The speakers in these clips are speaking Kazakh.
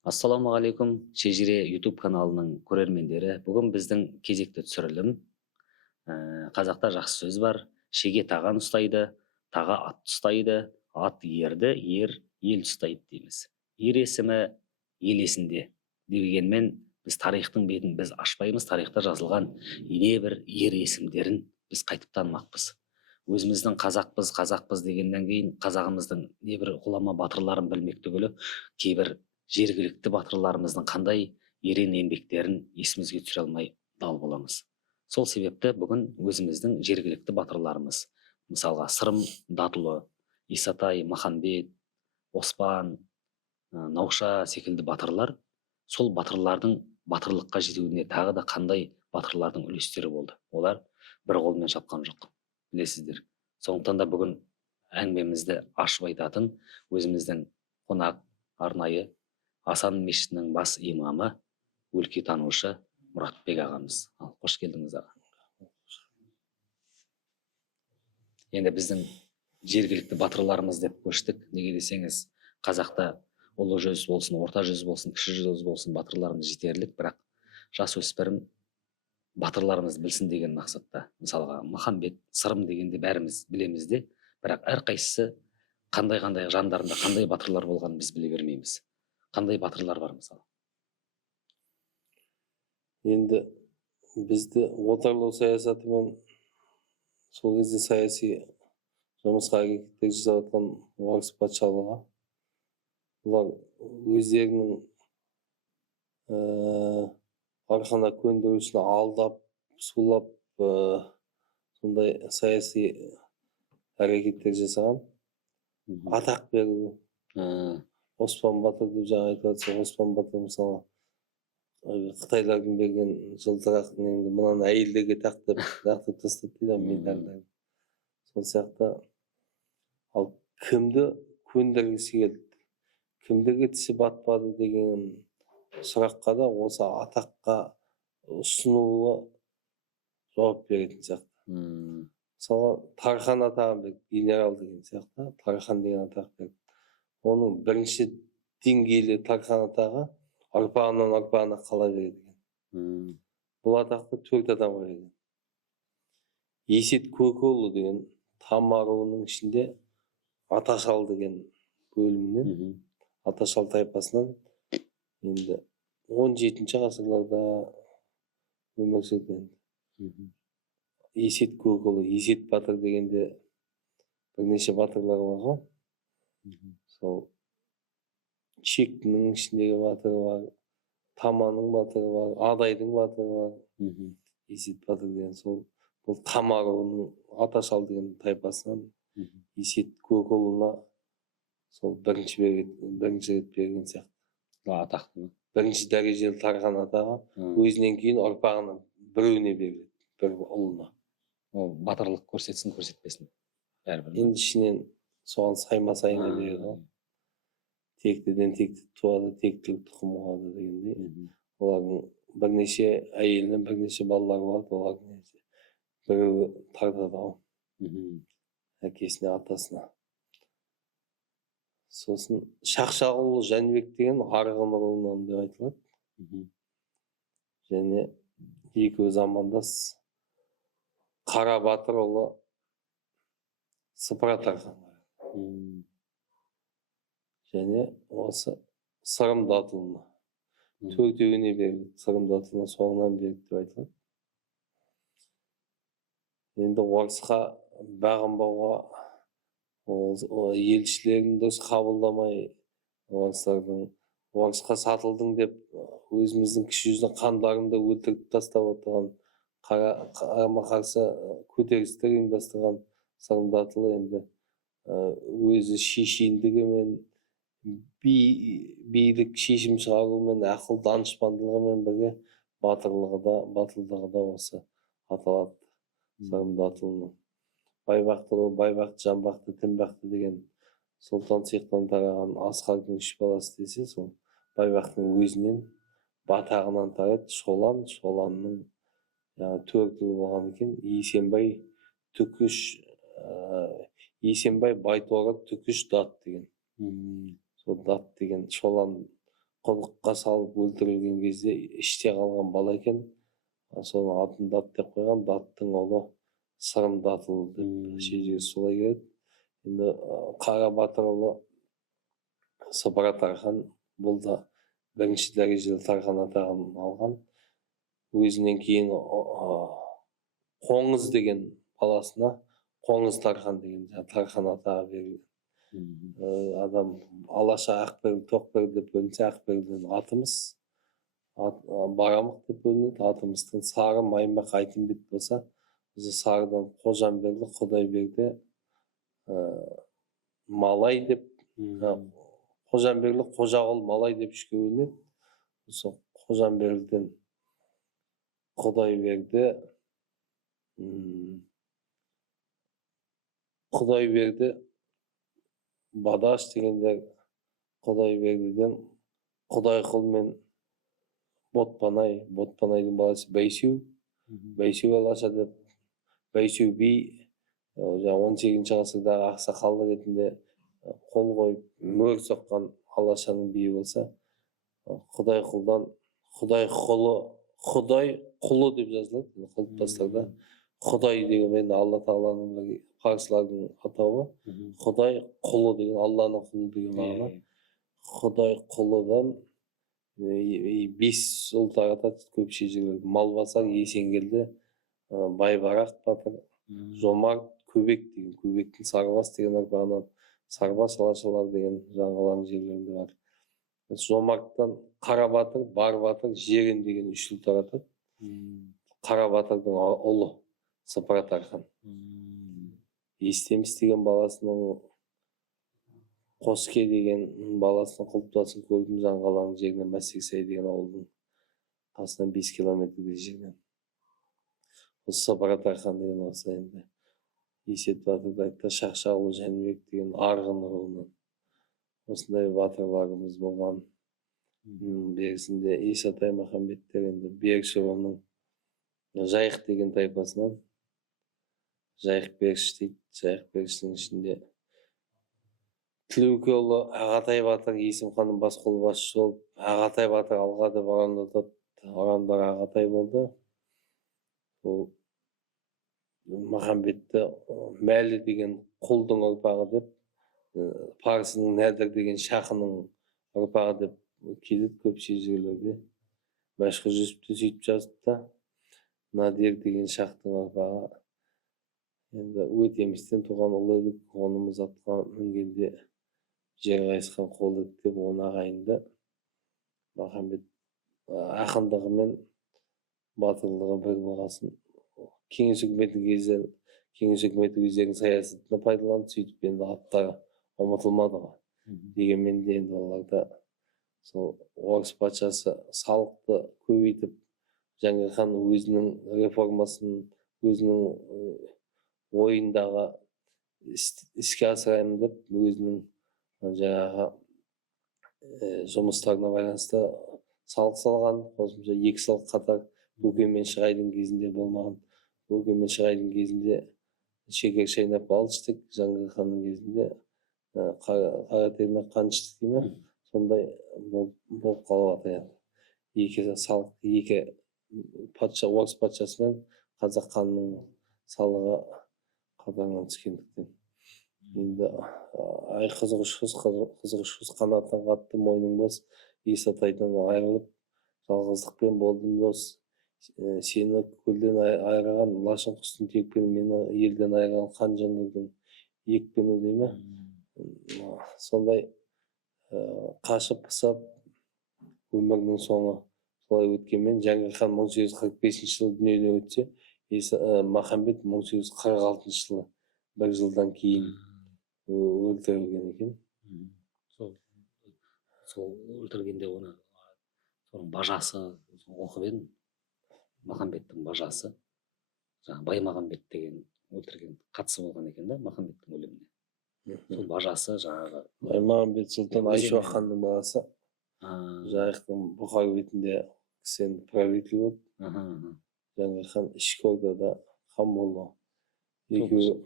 Ассалаумағалейкум, Шежіре YouTube каналының көрермендері. Бүгін біздің кезекті түсірілім. Қазақта жақсы сөз бар. Шеге таған ұстайды, таға ат ұстайды, ат ерді, ер ел ұстайды дейміз. Ер есімі ел есінде дегенмен біз тарихтың бетін біз ашпаймыз. Тарихта жазылған небір ер есімдерін біз қайтып танымақпыз. Өзіміздің қазақпыз дегеннен кейін қазағымыздың небір ғұлама батырларын білмек түгілі кейбір жергілікті батырларымыздың қандай ерен еңбектерін есімізге түсіре алмай дал боламыз. Сол себепті бүгін өзіміздің жергілікті батырларымыз, мысалға Сырым Датұлы, Исатай, Маханбет, Оспан, Науша секілді батырлар, сол батырлардың батырлыққа жетуіне тағы да қандай батырлардың үлестері болды. Олар бір қолмен шапқан жоқ, білесіздер. Сондықтан да бүгін әңгімемізді ашып айтатын өзіміздің қонақ арнайы Асан мешітінің бас имамы, өлкетанушы Мұратбек ағамыз. Қош келдіңіз аға. Енді біздің жергілікті батырларымыз деп көштік. Неге десеңіз, қазақта ұлы жүз болсын, орта жүз болсын, кіші жүз болсын батырларымыз жетерлік, бірақ жасөспірім батырларымыз білсін деген мақсатта. Мысалға Махамбет, Сырым дегенде бәріміз білеміз де, бірақ әрқайсысы қандай жандарында қандай батырлар болғанын біз біле бермейміз. Қандай батырлар бар мысалы? Енді бізді отарлау саясатымен сол кезде саяси жұмысқа әрекеттер жасап жатқан орыс патшалығы, олар өздерінің арқана көндіру үшін алдап, сулап, сондай саяси әрекеттер жасаған. Атақ беру, Оспан батыр деп жаңа айтып жатса, Оспан батыр мысалы Қытайлардың берген жылтырақ енді мынаны әйелдерге тақтап тастады дейді медальдарды. Сол сияқты ал кімді көндіргісі келді, кімдерге тісі батпады деген сұраққа да осы атаққа ұсынуы жауап беретін сияқты. Мысалы Тархан атағын берді, генерал деген сияқты, Тархан деген атақ берді. Оның бірінші деңгейлі Тархан атағы ұрпағынан ұрпағына қала береді. Бұл атақты 4 адамға берген. Есет Көкеұлы деген Тама руының ішінде Аташал деген бөлімінен, Аташал тайпасынан енді 17-ші ғасырларда өмір сүрді. Есет Көкеұлы, Есет батыр дегенде бірнеше батырлар бар ғой. Сол Шектінің ішіндегі батыры бар, Таманың батыры бар, Адайдың батыры бар. Есет батыр деген сол бұл Тама руының Аташал деген тайпасынан Есет Көкеұлына сол бірінші рет берген сияқты. Атақты. Бірінші дәрежелі Тархан атағы өзінен кейін ұрпағына біреуіне беріледі, бір ұлына. Ол батырлық көрсетсін, көрсетпесін. Енді ішінен соған сайма-сайын береді. Тектіден текті туады, тектілік тұқым болады дегендей. Олардың бірнеше әйелінен бірнеше балалары болады, олардың біреуі тартады ау. Әкесіне, атасына. Сосын Шақшағұлы Жәнібек деген Арғын руынан деп айтылады. Және екеуі замандас Қара батыр ұлы Сыпыра Тархан. Және осы Сырым Датұлына. 4-еуіне берді. Сырым Датұлына соңынан берді деп айтылады. Енді орысқа бағынбауға, елшілерін дұрыс қабылдамай, орысқа сатылдың деп өзіміздің кіші жүздің хандарында өлтіріп тастап отырған, қарама-қарсы көтерілістер ұйымдастырған Сырым Датұлы енді өзі шешендігімен, билік шешім шығарумен, ақыл данышпандылығымен бірге батылдығы да осы аталады Сырым Датұлының. Байбақты, Жанбақты, Тінбақты деген сұлтан сияқтан тараған Асқардың 3 баласы десе, сол Байбақтың өзінен батағынан тарайды Шоланның 4 ұлы болған екен. Есенбай, Байторы, Түкіш, Дат деген. Сол Дат деген Шолан құдыққа салып өлтірілген кезде іште қалған бала екен. Соның атын Дат деп қойған. Даттың ұлы Сырым Датұлы деп шежіресі солай келеді. Енді Қара Батыр ұлы Сыпыра Тархан, бұл да бірінші дәрежелі Тархан атағын алған. Өзінен кейін Қоңыз деген баласына Қоңыз Тархан деген Тархан атағы берілген. Адам Алаша Ақберді, Тоқберді деп бөлінсе, Ақбердіден атымыз, Барамық деп бөлінеді. Атымыздың Сары, Маймақ, Айтымбет болса, бізде Сарыдан Қожамберді, Құдайберді, Малай деп, Қожамберді, Қожағұл, Малай деп үшке бөлінеді. Осы Қожамбердіден Құдайберді, Бадаш дегендер, Құдайбердіден Құдайқұл мен Ботпанай, Ботпанайдың баласы Бәйсеу, Бәйсеу Алаша деп, Бәйсеу би 18 ғасырдағы ақсақалы ретінде қол қойып мөр соққан Алашаның биі болса, Құдайқұлдан Құдайқұлы деп жазылады құлпытастарда. Құдай деген Алла Тағаланың парсылардың атауы. Құдайқұлы деген Алланың құлы деген мағына. Құдайқұлыдан 5 ұл таратады көп шежірелер. Малбасар, Есенгелді, Байбарақ батыр, Жомарт, Көбек деген, Көбектің Сарбас деген ұрпағынан Сарбас Алашалар деген жаңғаланың жерлерінде бар. Жомарттан Қара Батыр, Бар Батыр, Жерен деген 3 ұл таратады. Қара Батырдың ұлы Сыпыра Тархан. Естеміс деген баласының, Қоске деген баласының құлпытасын көрдім жаңғаланың жерінен, Мәстексай деген ауылдың қасынан 5 километрдей жерден. Осы Сыпыра Тархан деген осы енді Есет Батырды айтты, Шақшағұлы Жәнібек деген Арғын руынан. Осындай батырларымыз болған. Берісінде Исатай Махамбеттер енді Беріш руының Жайық деген тайпасынан. Жайық Беріш дейді. Жайық Беріштің ішінде Тілеукеұлы Ағатай Батыр Есім ханның бас қолбасшысы болып, Ағатай Батыр алға деп ұрандатады. Ұрандар Ағатай болды. Ол Махамбетті Мәлі деген құлдың ұрпағы деп, Парсының Нәдір деген шақының ұрпағы деп келеді көп шежірелерде. Мәшһүр Жүсіпті сөйтіп жазды да, Надир деген шақтың ұрпағы. Енді Өтемістен туған ұлы едік, онымыз атқа мінгенде жер қайысқан қол едік деп оны ағайынды. Махамбет ақындығы мен батырлығы бір болғасын. Кеңес үкіметі өздерінің саясатына пайдаланды, сөйтіп енді аттары ұмытылмады ғой. Дегенмен де енді оларда сол орыс патшасы салықты көбейтіп, Жәңгір хан өзінің реформасын, өзінің ойындағы іске асырайын деп, өзінің жаңағы жұмыстарына байланысты салық салған. Қосымша 2 салық қатар Бөкен мен Шығайдың кезінде болмаған. Бөкен мен Шығайдың кезінде шекер шайнап бал іштік, Жәңгір ханның кезінде Қаратерме қан іштік дейме, сондай болып қалып жатыр. 2 салық, 2 патша, орыс патшасы мен қазақ ханның салығы қатарынан түскендіктен. Енді ай қызғыш қанатtan қатты мойның бос, Исатайдан айырылып, жалғыздықпен болдым дос. Сені көлден айырған лашын құстың текпені, мені елден айырған қан жаңғырдың екпені дейме. Сондай қашып пысап өмірінің соңы солай өткенмен, Жәңгір хан 1845 жылы дүниеден өтсе, Махамбет 1846 жылы, 1 жылдан кейін өлтірілген екен. Сол өлтіргенде оны соның бажасы оқып едім. Махамбеттің бажасы, жаңағы Баймағамбет деген өлтірген қатысы болған екен да Махамбеттің өліміне. Сол бажасы жаңағы Баймағамбет сұлтан Айшуақ ханның баласы. Жайықтың бұқар бетінде кісен правитель болды. Жәңгір хан ішкі ордада хан болды. Екеуі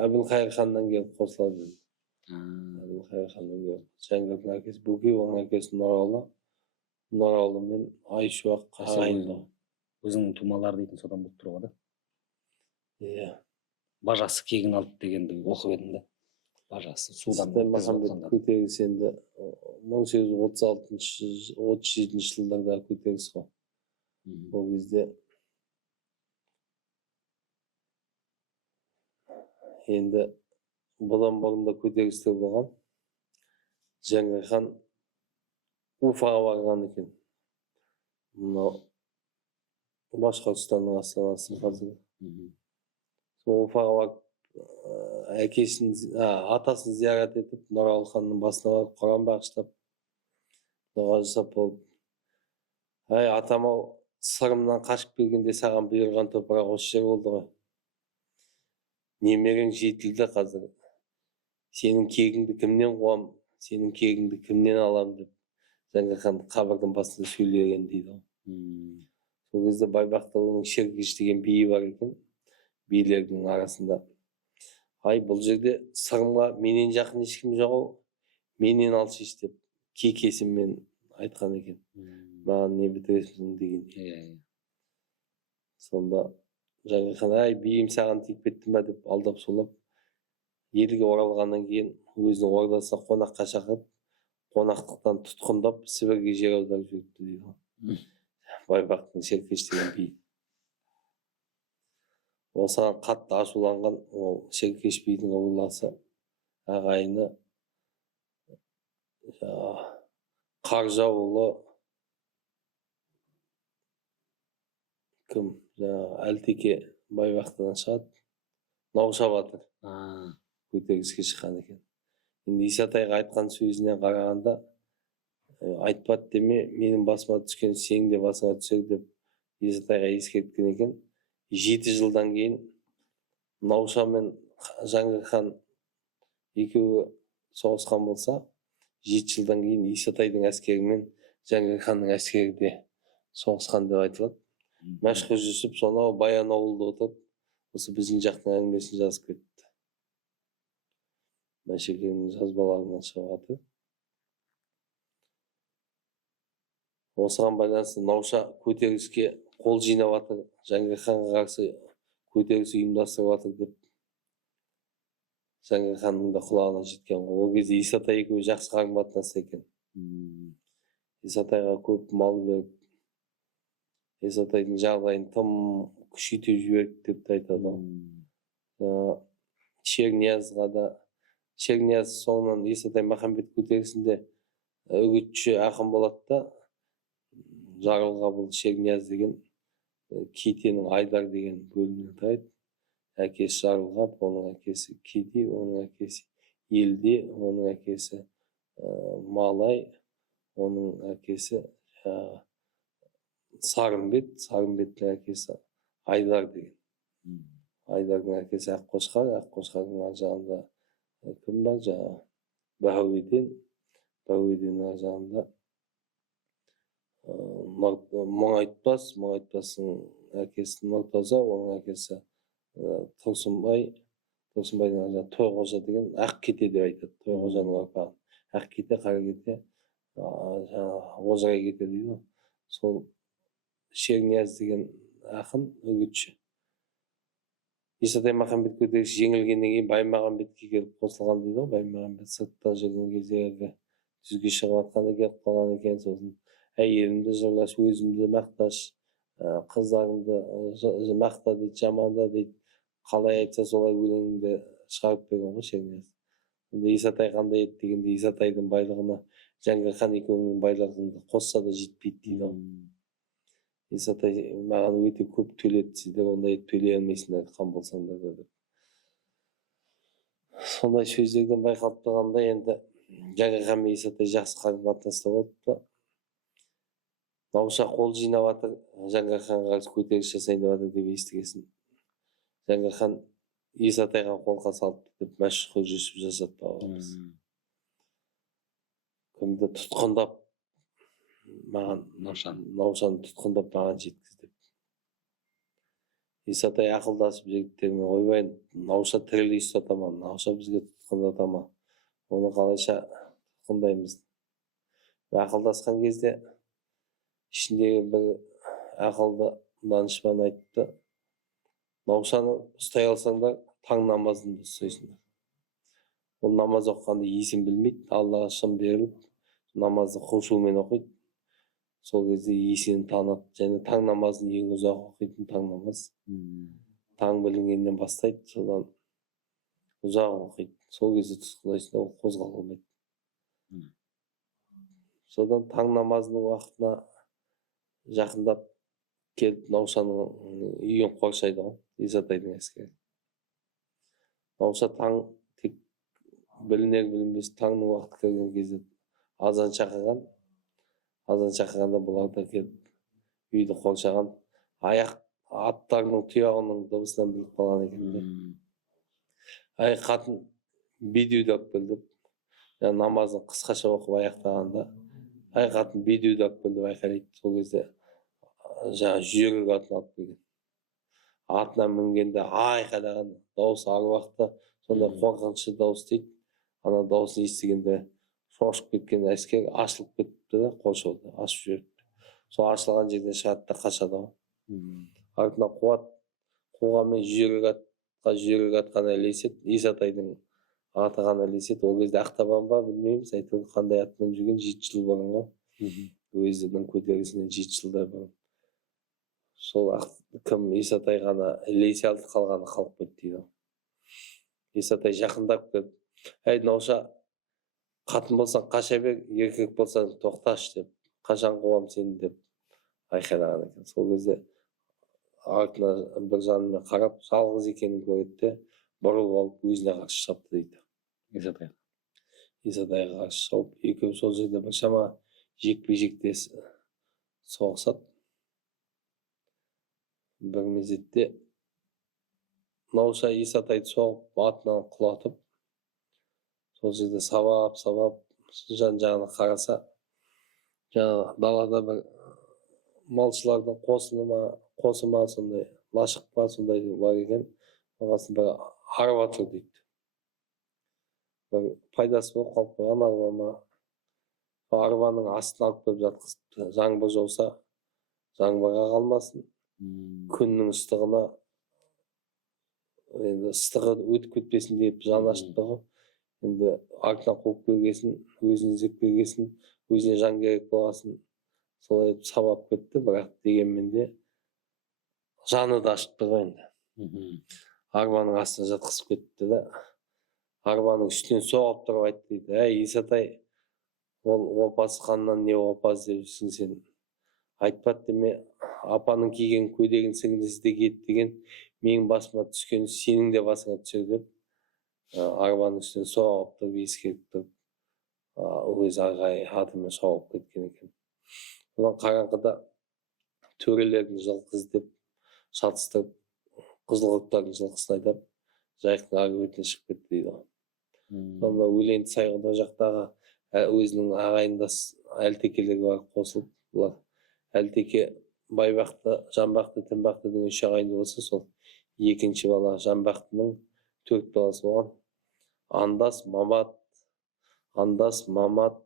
Әбілқайыр ханнан келіп қосылады. Әбілқайыр ханның үйі. Жәңгірдің әкесі Бөкей, оның әкесі Нұралы. Нұралы мен Айшуақ ағайынды. Өзіңнің тумалар дейтін содан болып тұр ғой да. Иә. Бажасы кегін алды дегенді оқып едім да. Бажасы судан Исатай Махамбет көтеріліс енді 1836-37 жылдардағы көтеріліс қой. Ол кезде енді бұдан бұрын да көтерілістер болған. Жәңгір хан Уфаға барған екен. Мынау Башқұртстанның астанасы қазір. Сол Уфаға барып атасын зиярат етіп, Нұралы ханның басына барып Құран бағыштап, дұға жасап болып, әй атам-ау, сырымнан қашып келгенде саған бұйырған топырақ осы жер болды ғой. Немерең жетілді қазір. Сенің кегіңді кімнен қуам, сенің кегіңді кімнен алам деп Жәңгір хан қабірдің басында сөйлеген дейді. Сол кезде Байбақты оның Шергеш деген биі бар екен. Билердің арасында. Ай, бұл жерде сырымға менен жақын ешкім жоқ ау, менен алшыш деп кекесімен айтқан екен. Маған не бітіресің деген. Сонда Жәңгір хан, ай, биім саған тиіп кетті ма деп алдап солап, елге оралғаннан кейін өзінің ордасына қонаққа шақырып, қонақтықтан тұтқындап, Сібірге жер аударып жүріпті дейді. Байбақтың Шергеш деген би. Осыған қатты ашуланған ол Шергеш бидің ұлысы ағайыны Қаржауұлы кім? Әлтеке Байбақтыдан шығады. Науша батыр көтеріліске шыққан екен. Енді Исатайға айтқан сөзінен қарағанда, айтпады деме, менің басыма түскен сенің де басыңа түсер деп Исатайға ескерткен екен. 7 жылдан кейін Науша мен Жәңгір хан екеуі соғысқан болса, 7 жылдан кейін Исатайдың әскері мен Жәңгір ханның әскері де соғысқан деп айтылады. Мәшһүр Жүсіп сонау Баянауылда отырып, осы біздің жақтың әңгімесін жазып кетті. Мәшекеңнің жазбаларынан шығып жатыр. Осыған байланысты Науша көтеріліске қол жинап жатыр, Жәңгір ханға қарсы көтеріліс ұйымдастырып жатыр деп Жәңгір ханның да құлағына жеткен. Ол кезде Исатай екеуі жақсы қарым қатынаста екен. Исатайға көп мал беріп, Исатайдың жағдайын тым күшейтіп жіберді деп айтады. Шерниязға да, Шернияз соңынан Исатай Махамбет көтерілісінде үгітші ақын болады да, Жарылға бұл Шернияз деген Кетенің Айдар деген бөлімнен тарайды. Әкесі Жарылғап, оның әкесі Кеди, оның әкесі Елде, оның әкесі Малай, оның әкесі Сарымбет, Сарымбеттің әкесі Айдар деген. Айдардың әкесі Аққошқар, Аққошқардың ар жағында кім бар? Бәуеден, Бәуеденнің ар жағында Мұңайтпас, Мұңайтпастың әкесі Нұртаза, оның әкесі Тұрсынбай, Тұрсынбайдың ар жағында Тойқожа деген Ақкете деп айтады. Тойқожаның ұрпағы. Ақкете, Қаракете, Ожырай кете дейді. Сол Шернияз деген ақын үгітші. Исатай Махамбет көтерілісі жеңілгеннен кейін Баймағамбетке келіп қосылған дейді. Баймағамбет сыртта жүрген кезде түзге шығып жатқанда келіп қалған екен. Сосын әйелімді жырлаш, өзімді мақташ, қыздарымды мақта дейді, жаманда дейді. Қалай айтса солай өлеңді шығарып берген ғой Шернияз. Исатай қандай еді дегенде, Исатайдың байлығына Жәңгір хан екеуінің байлығында қосса да жетпейді дейді. Исатай маған өте көп төледі, сіздер ондай төлей алмайсыңдар хан болсаңдар деп. Сондай сөздерден байқалып тұрғанда енді Жәңгір хан мен Исатай жақсы қарым қатынаста болыпты. Науша қол жинап жатыр, Жәңгір ханға қарсы көтеріліс жасайын деп жатыр деп естігесін. Жәңгір хан Исатайға қолқа салыпты деп Мәшһүр Жүсіп жасады бабамыз. Кімді тұтқындап маған Наушаны тұтқындап маған жеткізді. Исатай ақылдасып жігіттермен, ойбай, Науша тірілей ұстата ма, Науша бізге тұтқындата ма, оны қалайша тұтқындаймыз. Ақылдасқан кезде ішіндегі бір ақылды данышпан айтты: наушаны ұстай алсаңдар, таң намазында ұстайсыңдар. Ол намаз оқығанда есін білмейді, Аллаға шын беріліп, намазды хушумен оқиды. Сол кезде есін танады. Және таң намазын ең ұзақ оқитын таң намаз. Таң білінгеннен бастайды, содан ұзақ оқиды. Сол кезде тұтқындайсың, ол қозғала алмайды. Содан таң намазының уақытына жақындап келіп, наушаның үйін қоршайды ғой, Исатайдың әскері. Науша таң тек білінер білінбес таңның уақыты келген кезде азан шақырған. Азан шақырғанда бұлар да келіп үйді қоршаған. Аттарының тұяғының дыбысынан біліп қалған екен. Ай қатын бедеудап келді. Намазын қысқаша оқып аяқтағанда, ай қатын бедеудап келді айқайлайды. Сол кезде жаңа жүйрік атын алып келген. Атына мінгенде айқайлаған дауысы аруақты, сондай қорқынышты дауыс дейді. Ана дауысын естігенде шошып кеткен әскер ашылып кетті де қоршауды ашып жіберді. Сол ашылған жерден шығады да қашады. Артына қуғанмен жүйрік атқан ілеседі. Исатайдың аты ғана ілеседі. Ол кезде ақтабан ба білмейміз, әйтеуір қандай атпен жүрген 7 жыл бұрын ғой. Өзінің көтерілісінен 7 жылдай бұрын. Сол кім Исатай ғана ілесе алды, қалғаны қалып кетті дейді. Исатай жақындап келіп: әй науша, қатын болсаң қаша бер, еркек болсаң тоқташы деп, қашан қуам сені деп айқайлаған екен. Сол кезде артына бір жанымен қарап, жалғыз екенін көреді де, бұрылып алып өзіне қарсы шапты дейді. Исатайға қарсы шауып, екеуі сол жерде біршама жекпе-жекте соғысады. Бір мезетте науша Исатайды соғып, атынан құлатып, сол жерде сабап, жан-жағына қараса, жаңа далада бір малшылардың қосы ма сондай, лашық па сондай бар екен. Оғасын бір арба тұр дейді. Бір пайдасы болып қалып қойған арба ма. Арбаның астына алып келіп жатқызыпты. Жаңбыр жауса, жаңбырға қалмасын. Күннің ыстығына енді ыстығы өтіп кетпесін деп жан ашыпты ғой. Енді артынан қуып келгесін, өзін іздеп келгесін, өзіне жан керек болғасын, солай сабап кетті. Бірақ дегенмен де жаны да ашыпты ғой енді. Арбаның астына жатқызып кетті да, арбаның үстінен соғып тұрып айтты дейді: әй Исатай, ол опасы қаннан не опаз деп жүрсің сен? Айтпады деме, апаның киген көйлегін сіңлісі де киеді деген, менің басыма түскен сенің де басыңа түсер деп, арбаның үстінен соғып тұрып, ескеріп тұрып, өз ағай атымен шауып кеткен екен. Одан қараңғыда төрелердің жылқы іздеп, шатыстырып, қызылқұрттардың жылқысын айдап, жайықтың арғы бетіне шығып кетті дейді. Сонда Өленті Сайғырдың жақтағы өзінің ағайындас әлтекелері бар қосылып, бұлар әлтеке Байбақты, Жанбақты, Тінбақты деген 3 ағайынды болса, сол екінші бала Жанбақтының 4 баласы болған. Андас, Мамат,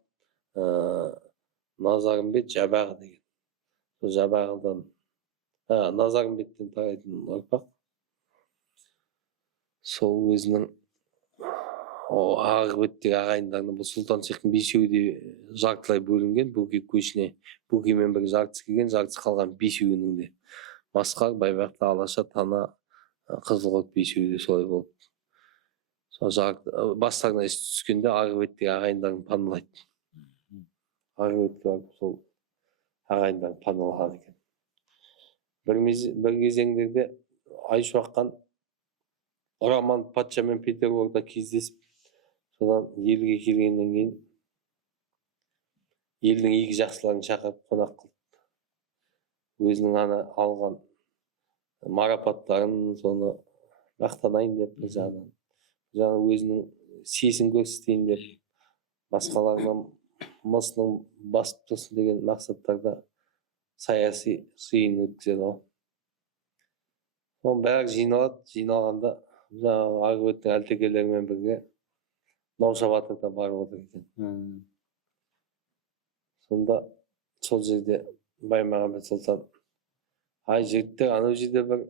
Назарымбет, Жабағы деген. Жабағыдан, Назарымбеттен тарайтын ұрпақ. Сол өзінің арғы беттегі ағайындарының, бұл Сұлтан Сейхтің 5-еуі де жартылай бөлінген. Бөкей көшіне Бөкеймен бір жартысы келген, жартысы қалған 5-еуінің де. Масқар, Байбақты, Алаша, Тана, Қызылқұрт 5-еуі де солай болып. Бастарына іс түскенде арғы беттегі ағайындарын паналайды. Арғы беттегі сол ағайындарын паналаған екен. Бір кезеңдерде Айшуаққан Роман патшамен Петербургда кездесіп, содан елге келгеннен кейін елдің игі жақсыларын шақырып қонақ қылды. Өзінің алған марапаттарын соны мақтанайын деп, жаңа өзінің сесін көрсетейін деп, басқаларынан мысының басып тұрсын деген мақсаттарда саяси жиын өткізеді. Оның бәрі жиналады. Жиналғанда арғы беттің әлтекелерімен бірге Науша батыр да барып отыр екен. Сонда сол жерде Баймағамбет Сұлтан, ай жігіттер, анау жерде бір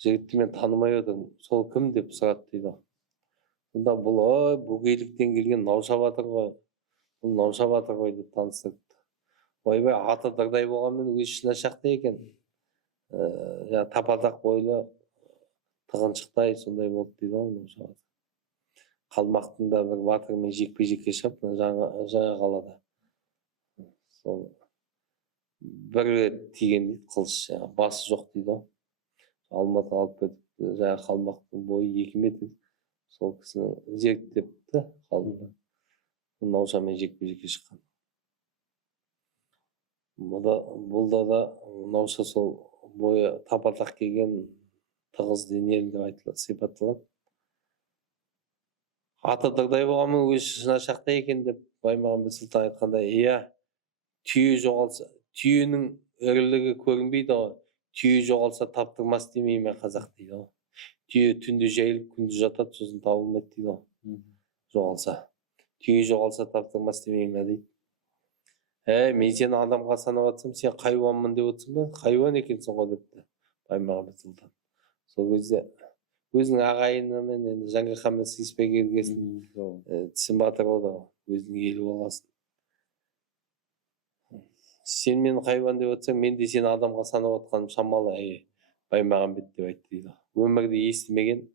жігітті мен танымай отырмын, сол кім деп сұрады дейді. Сонда бұл бөгейліктен келген Науша батыр ғой, бұл Науша батыр ғой деп таныстырды. Ойбай, аты дырдай болғанмен өзі шынашақты екен. Тапа-тақ бойлы, тығыншықтай сондай болды дейді ғой Науша батыр. Қалмақтың да бір батырымен жекпе-жекке шығып, жаңа қалада. Сол бір рет тиген дейді қылыш, басы жоқ дейді. Алматыға алып кетіп, жаңағы қалмақтың бойы 2 метр. Сол кісіні зерттепті қалында. Наушамен жекпе-жекке шыққан. Бұлда да Науша сол бойы тапа-тақ келген тығыз денелі деп айтылады, сипатталады. Аты дырдай болғанмен өзі шынашақта екен деп Баймағамбет Сұлтан айтқанда, иә, түйе жоғалса, түйенің ірілігі көрінбейді ғой. Түйе жоғалса таптырмас демей ме қазақ дейді ғой. Түйе түнде жайылып, күнде жатады, сосын табылмайды дейді ғой. Жоғалса. Түйе жоғалса таптырмас демей ме дейді. Мен сені адамға санап жатсам, сен хайуанмын деп отырсың ба? Хайуан екенсің ғой депті Баймағамбет Сұлтан. Сол кезде өзінің ағайынымен енді Жаңғырқанмен сыйыспай келгесін тісін батырып отыр, өзінің елі болғасын. Сен мені хайуан деп отырсаң, мен де сені адамға санап отқаным шамалы, Баймағамбет деп айтты дейді. Өмірде естімеген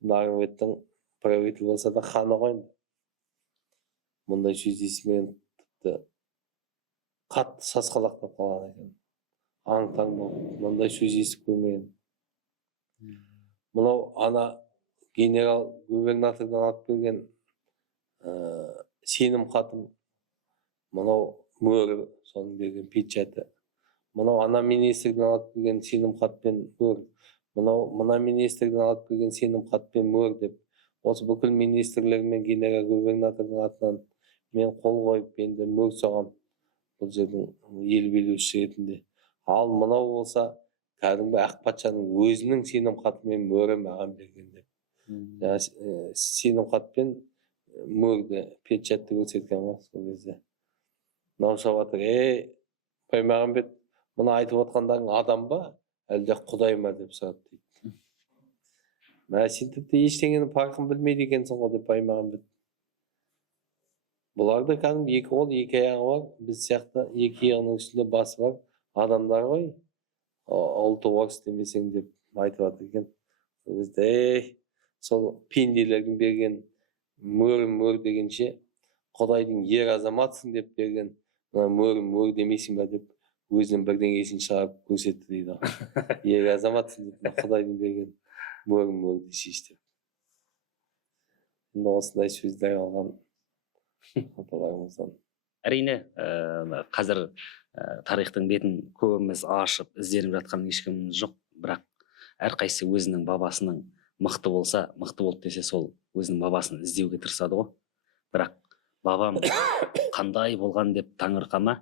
Нарынбеттің правитель болса да ханы ғой. Мұндай сөз естімеген, тіпті қатты сасқалақтап қалған екен. Аң-таң болып, мұндай сөз естіп көрмеген. Мынау ана генерал губернатордан алып келген сенім хатым, мынау мөрі, соның берген печаты. Мынау ана министрден алып келген сенім хатпен мөр. Мына министрден алып келген сенім хатпен мөр деп, осы бүкіл министрлер мен генерал губернатордың атынан мен қол қойып, енді мөр соғам бұл жердің ел билеушісі ретінде. Ал мынау болса кәдімгі ақ патшаның өзінің сенім хатымен мөрі маған берген деп. Сенім хатпен мөрді, печатты көрсеткен ғой сол кезде. Науша батыр, Баймағамбет, мұны айтып отқандарың адам ба, әлде құдай ма деп сұрады дейді. Сен тіпті ештеңенің парқын білмейді екенсің ғой деп Баймағамбет. Бұларда кәдімгі 2 қол, 2 аяғы бар, біз сияқты 2 иығының үстінде басы бар адамдар ғой. Ұлты орыс демесең деп айтып жатыр екен. Сол пенделердің берген мөр дегенше, Құдайдың ер азаматсың деп берген мөр демейсің ба деп өзінің бірдеңесін шығарып көрсетті дейді. Ер азаматсың деп Құдайдың берген мөр десейші деп. Осындай сөздер алған аталарымыздан. Әрине, қазір тарихтың бетін көбіміз ашып, ізденіп жатқан ешкіміміз жоқ, бірақ әрқайсысы өзінің бабасының мықты болса, мықты болды десе, сол өзінің бабасын іздеуге тырысады ғой. Бірақ бабам қандай болған деп таңырқама,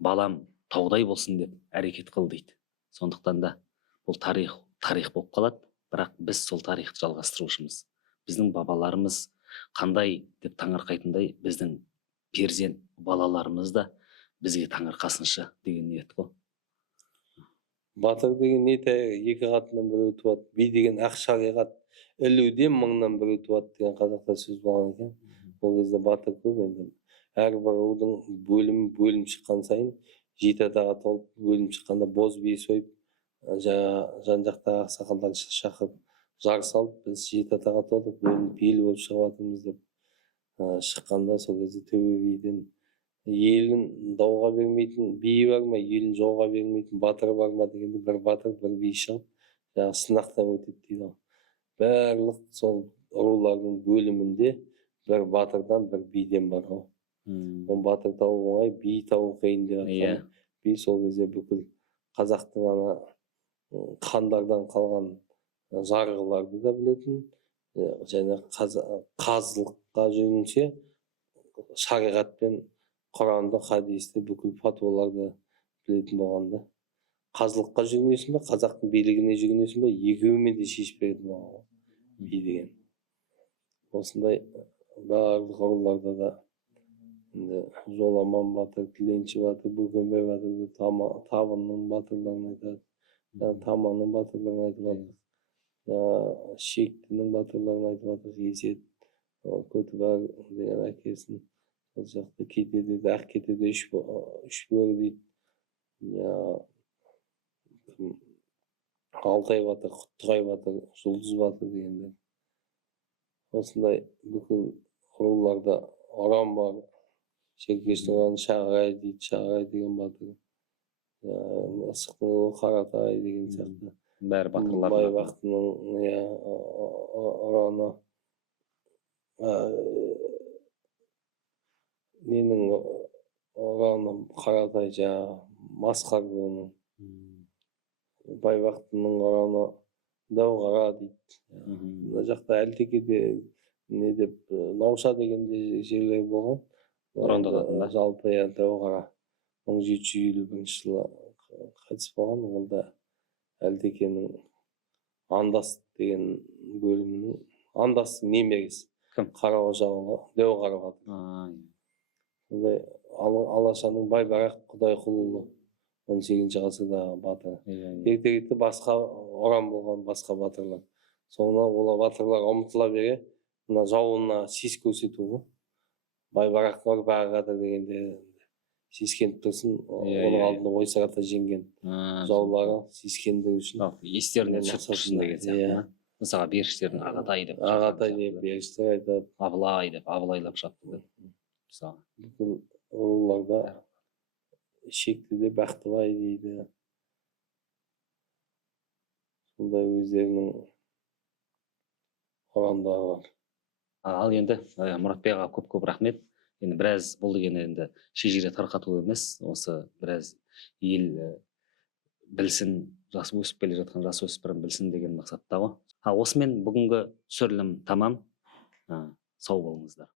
балам таудай болсын деп әрекет қыл дейді. Сондықтан да бұл тарих болып қалады, бірақ біз сол тарихты жалғастырушымыз. Біздің бабаларымыз қандай деп таңырқайтындай, біздің перзент балаларымыз да бізге таңырқасыншы деген ниет қой. Батыр деген не тәйір, 2 қатыннан біреу туады, би деген ақ шариғат, ілуден мыңнан біреу туады деген қазақта сөз болған екен. Ол кезде батыр көп енді. Әрбір рудың бөлім шыққан сайын, 7 атаға толып бөлім шыққанда боз бие сойып, жан-жақтағы ақсақалдар шақырып жарыс алып, біз 7 атаға толып бөлініп ел болып шығып жатырмыз деп шыққанда, сол кезде төбе биден елін дауға бермейтін биі бар ма, елін жауға бермейтін батыр бар ма дегенде, бір батыр, бір би шығып, сынақтан өтеді дейді. Барлық сол рулардың бөлімінде бір батырдан, бір биден бар ғой. Ол батыр тауы оңай, би тауы қиын деп атқан. Би сол кезде бүкіл қазақтың ана хандардан қалған жарғыларды да білетін, және қазылыққа жүгінсе шариғат пен Құранды, хадисті, бүкіл фатуаларды білетін болғанда. Қазылыққа жүгінесің бе, қазақтың билігіне жүгінесің бе, екеуімен де шешіп беретін болған би деген. осындай барлық руларда да енді Жоламан батыр, Тіленші батыр, Бөкенбай батыр, Табынның батырларын айтады. Таманның батырларын айтып жатыр. Шектінің батырларын айтып жатыр. Есет Көтібар деген әкесін сол жақта кетеді, ақ кетеді үш бөрі дейді. Алтай батыр, Құттыбай батыр, Жұлдыз батыр дегендер. Осындай бүкіл руларда ұран бар. Шеркештің ұраны Шағырай дейді, Шағырай деген батыр. Мысықтың ұлы Қаратай деген сияқты. Бәрі батырлар. Байбақтының ұраны ненің ұраны Қаратай жаңағы Масқар руының. Байбақтының ұраны Дәуқара дейді. Мына жақта Әлтекеде не деп Науша деген жерлер болған. Ұрандататында. Жалпы Дәуқара 1751 жылы қайтыс болған. Ол да Әлтекенің Андас деген бөлімінің Андастың немересі. Кім? Қараожа ұлы Дәуқара батыр. Сондай Алашаның Байбарақ Құдайқұлұлы 18 ғасырдағы батыр. Ертеректе басқа ұран болған басқа батырлар. Соңынан олар батырлар ұмытыла бере, мына жауына сес көрсету ғой. Байбарақ ұрпағы дегенде сескеніп тұрсын, оның алдында Ойсырата жеңген жаулары сескендіру үшін. Естеріне түсіріп тұрсын деген сияқты. Мысалға беріштердің Ағатай деп. Ағатай деп беріштер айтады. Абылай деп, абылайлап жатты. Бүкіл руларда Шектіде Бақтыбай дейді. Сондай өздерінің ұрандары бар. Ал енді Мұратбек аға көп рахмет. Енді біраз бұл деген енді шежіре тарқату емес, осы біраз ел білсін, жасы өсіп келе жатқан жасөспірім білсін деген мақсатта ғой. Осымен бүгінгі түсірілім тамам. Сау болыңыздар.